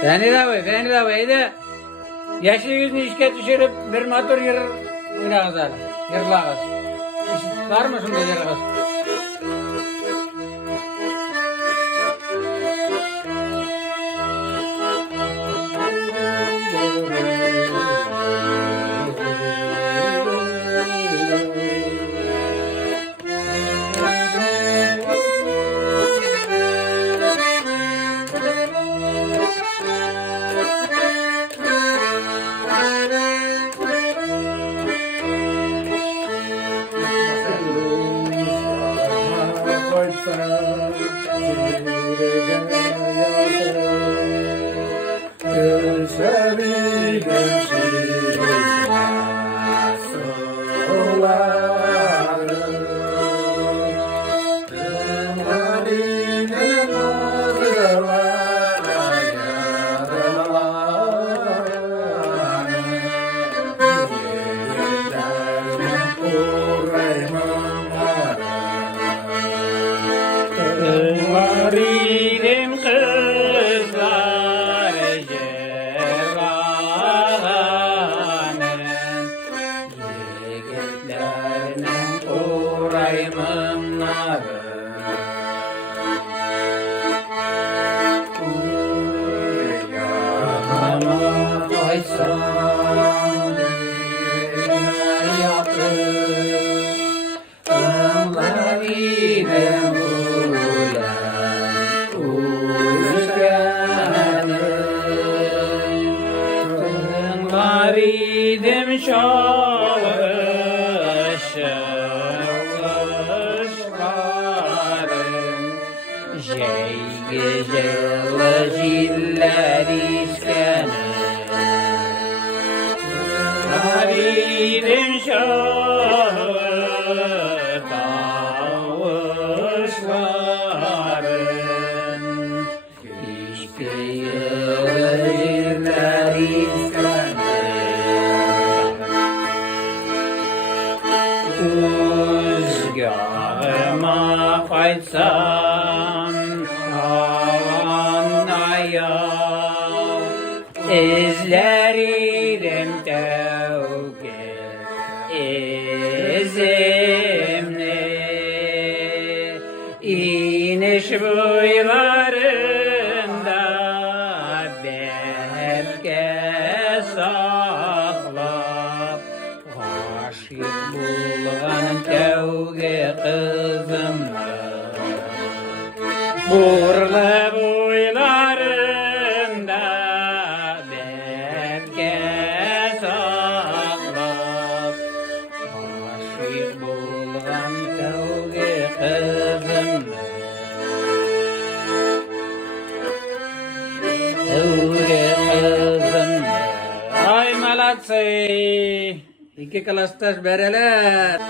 Fenil abi de yaşı yüzünü işe düşürüp bir motor yırır oynağız hala. Yırlağız. Var mı şunda yırlağız? Marilim kızlar cerrahanen Yigitlerinin uğraymınları Uyuyama koysan yapıp Marilim Maridim şalış şalışlarım Geceli jiller iskenim Maridim şalış tavuşlarım Geceli jiller iskenim Uzgârıma kaytsam havannaya İzlerim tevkil izimni İniş boylarında belki saklar Aşık bulgan tevge kızımla Burla boylarında belki saklar Aşık bulgan tevge kızımla Tevge kızımla Ay malatsi İki kelastas bereler.